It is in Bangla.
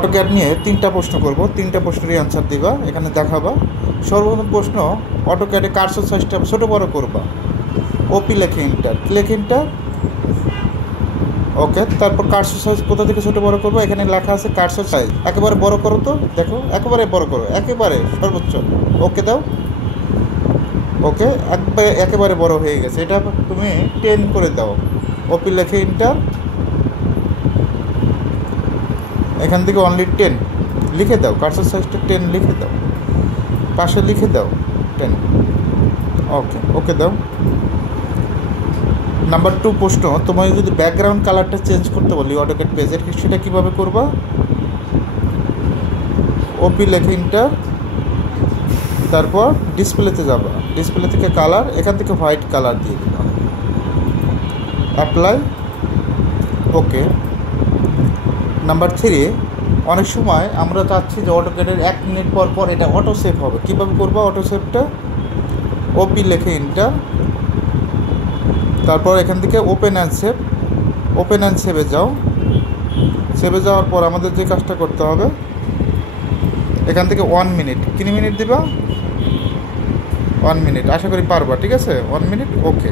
অটোক্যাড নিয়ে 3টা প্রশ্ন করব, 3টা প্রশ্নেরই অ্যান্সার দিবা, এখানে দেখাবা। সর্বপ্রথম প্রশ্ন, অটোক্যাডে কার্সর সাইজটা ছোটো বড় করবা। ওপি লেখে ইন্টার, কি লেখে ইন্টার, ওকে। তারপর কার্সর সাইজ কোথা থেকে ছোটো বড় করবো, এখানে লেখা আছে কার্সর সাইজ, একেবারে বড় করো তো, দেখো একেবারে বড় করো, একেবারে সর্বোচ্চ, ওকে দাও, ওকে। একেবারে বড় হয়ে গেছে, এটা তুমি 10 করে দাও। ওপি লেখে ইন্টার, এখান থেকে অনলি 10 লিখে দাও, কার্সর সাইজটা 10 লিখে দাও, পাশে লিখে দাও 10, ওকে, ওকে দাও। নাম্বার 2 প্রশ্ন, তোমায় যদি ব্যাকগ্রাউন্ড কালারটা চেঞ্জ করতে বলি অটোক্যাড পেজের, সেটা কীভাবে করবা? ওপি লেখে ইন্টার, তারপর ডিসপ্লেতে যাবা, ডিসপ্লে থেকে কালার, এখান থেকে হোয়াইট কালার দিয়ে দিবা, অ্যাপ্লাই, ওকে। নাম্বার 3, অনেক সময় আমরা চাচ্ছি যে অটোক্যাডের 1 মিনিট পর পর এটা অটো সেভ হবে, কীভাবে করবা অটো সেভটা? ওপি লেখে ইন্টার, তারপর এখান থেকে open and save, open and সেভে যাও। সেভে যাওয়ার পর আমাদের যে কাজটা করতে হবে, এখান থেকে 1 মিনিট, কিনি মিনিট দিবা? 1 মিনিট, আশা করি পারবা, ঠিক আছে, 1 মিনিট, ওকে।